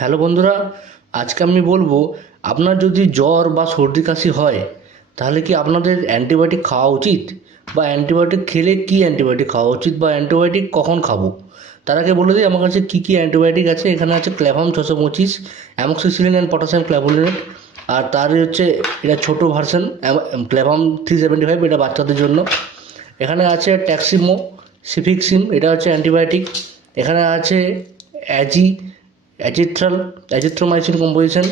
Hello বন্ধুরা, আজকে আমি বলব, আপনার যদি জ্বর বা সর্দি কাশি হয়, তাহলে কি আপনাদের অ্যান্টিবায়োটিক খাওয়া উচিত? বা অ্যান্টিবায়োটিক খেলে কি অ্যান্টিবায়োটিক খাওয়া উচিত? বা অ্যান্টিবায়োটিক কখন খাব? তার আগে বলে দিই, আমার কাছে কী কী অ্যান্টিবায়োটিক আছে? এখানে আছে ক্ল্যাভাম ছশো পঁচিশ, অ্যামক্সিসিলিন অ্যান্ড পটাশিয়াম ক্ল্যাভোলিনেট আর তার হচ্ছে এটা ছোটো version Clavam three seventy five, এটা বাচ্চাদের জন্য। এখানে আছে ট্যাক্সিমো, সিফিক্সিম, এটা হচ্ছে অ্যান্টিবায়োটিক। এখানে আছে অ্যাজি অ্যাজিথ্রাল, অ্যাজিথ্রোমাইসিন কম্পোজিশন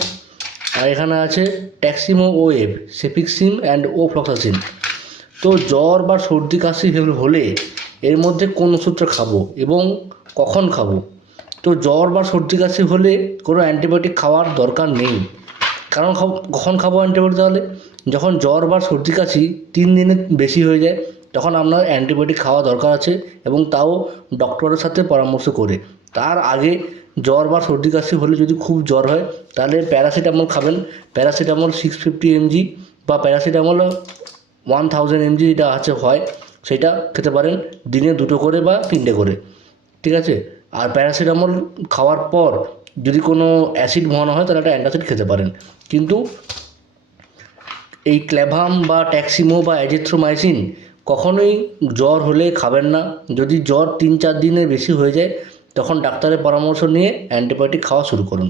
আর এখানে আছে ট্যাক্সিমো ওয়েভ সেফিক্সিম অ্যান্ড ও ফ্লক্সাসিন তো জ্বর বা সর্দি কাশি হলে এর মধ্যে কোন ওষুধটা খাব এবং কখন খাব? তো জ্বর বা সর্দি কাশি হলে কোনো অ্যান্টিবায়োটিক খাওয়ার দরকার নেই। কারণ কখন খাব অ্যান্টিবায়োটিক তাহলে? যখন জ্বর বা সর্দি কাশি তিন দিনের বেশি হয়ে যায়, তখন আপনার অ্যান্টিবায়োটিক খাওয়া দরকার আছে এবং তাও ডক্টরের সাথে পরামর্শ করে। তার আগে জ্বর বা সর্দি কাশি হলে যদি খুব জ্বর হয়, তাহলে প্যারাসিটামল খাবেন। প্যারাসিটামল সিক্স ফিফটি এমজি বা প্যারাসিটামল ওয়ান থাউজেন্ড এমজি যেটা আছে হয়, সেটা খেতে পারেন দিনে দুটো করে বা তিনটে করে। ঠিক আছে? আর প্যারাসিটামল খাওয়ার পর যদি কোনো অ্যাসিড মনে হয়, তাহলে একটা অ্যান্টাসিড খেতে পারেন। কিন্তু এই ক্ল্যাভাম বা ট্যাক্সিমো বা অ্যাজিথ্রোমাইসিন কখনোই জ্বর হলে খাবেন না। যদি জ্বর তিন চার দিনের বেশি হয়ে যায় তখন ডাক্তারের পরামর্শ নিয়ে অ্যান্টিবায়োটিক খাওয়া শুরু করুন।